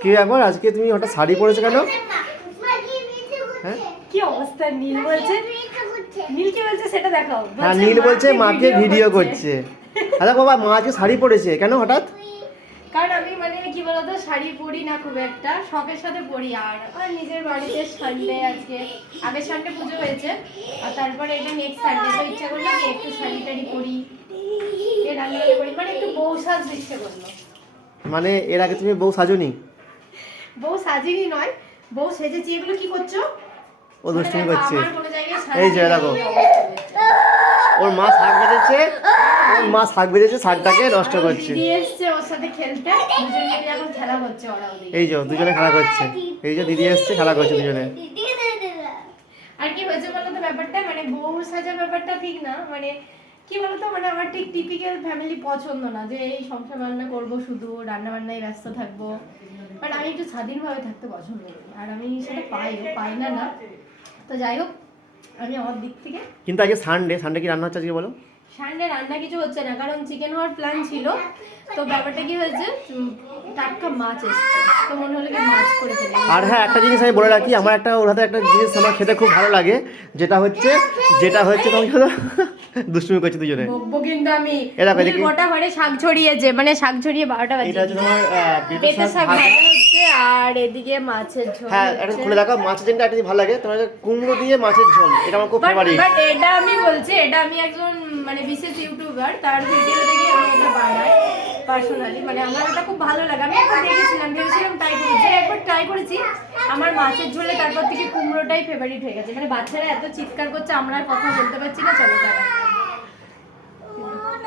কি একবার আজকে তুমি হঠাৎ শাড়ি পরেছো কেন? হ্যাঁ কি অবস্থা? নীল বলছে, নীল কি বলছে সেটা দেখাও। হ্যাঁ নীল বলছে মাকে ভিডিও করছে। আরে বাবা মা আজকে শাড়ি পরেছে কেন হঠাৎ? কারণ আমি মানে কি বলতো শাড়ি পরি না খুব একটা, শখের সাথে পরি। আর আমার নিজের বাড়িতে সানডে, আজকে আগের সানডে পুজো হয়েছে আর তারপরে এটা নেক্সট সানডে, তো ইচ্ছা করলো কি একটু শাড়ি টাড়ি পরি, রান্না করি, মানে একটু বউ সাজ ইচ্ছে করলো। মানে এর আগে তুমি বউ সাজোনি? বউ সাজিনি নয়, বউ সেজেছি। এগুলো কি করছো? ও দুষ্টুমি করছে। আমার কোনো জায়গায় এই যে দেখো ওর মা শাক বেঁধেছে, ওর মা শাক বেঁধেছে, শাকটাকে নষ্ট করছে। দিদি এসছে ওর সাথে খেলতে, দুজন মিলে এখন খেলা করছে ওরা ওদিকে। এই যে দুজনে খেলা করছে, এই যে দিদি এসছে খেলা করছে দুজনে। আর কি হয়েছে বলো তো ব্যাপারটা, মানে বউ সাজার ব্যাপারটা ঠিক না, মানে কি বলতো, মানে আমার ঠিক টিপিক্যাল ফ্যামিলি পছন্দ না যে এই সংসার রান্না করব, শুধু রান্না বান্নায় ব্যস্ত থাকবো। মানে আমি একটু স্বাধীনভাবে থাকতে পছন্দ করি, আর আমি সেটা পাই না না। তো যাই হোক, আমি আমার দিক থেকে। কিন্তু আজকে সানডে, সানডে কি রান্না হচ্ছে আজকে বলো? সানডে রান্না কিছু হচ্ছে না, কারণ চিকেন হওয়ার প্ল্যান ছিল। তো ব্যাপারটা কি হয়েছে, টাটকা মাছ এসছে, তো মনে হলো কি মাছ করে ফেলি। আর হ্যাঁ একটা জিনিস আমি বলে রাখি, আমার একটা ওর হাতে একটা জিনিস আমার খেতে খুব ভালো লাগে, যেটা হচ্ছে তোমার দুষ্টুমি করছে দুজনে। বকবো কিন্তু আমি। এরকম দেখি গোটা ঘরে শাক ছড়িয়েছে, মানে শাক ছড়িয়ে 12টা বাজে। এটা হচ্ছে তোমার পেঁপে শাক ভাজা হচ্ছে, আর এদিকে মাছের ঝোল। হ্যাঁ এটা খুলে দেখো, মাছের ঝোলটা একটা ভালো লাগে তোমার, কুমড়ো দিয়ে মাছের ঝোল, এটা আমার খুব ফেভারিট। বাট এটা আমি বলছি, এটা আমি একজন মানে বিশেষ ইউটিউবার, তার ভিডিও দেখে আমি এটা বানাই পার্সোনালি। মানে আমার এটা খুব ভালো লাগে, আমি একবার দেখেছিলাম, ভেবেছিলাম ট্রাই করি, যে একবার ট্রাই করেছি। আমার মাছের ঝোলে তারপর থেকে কুমড়োটাই ফেভারিট হয়ে গেছে। মানে বাচ্চারা এত চিৎকার করছে, আমরা আর কথা বলতে পারছি না, চলো তারা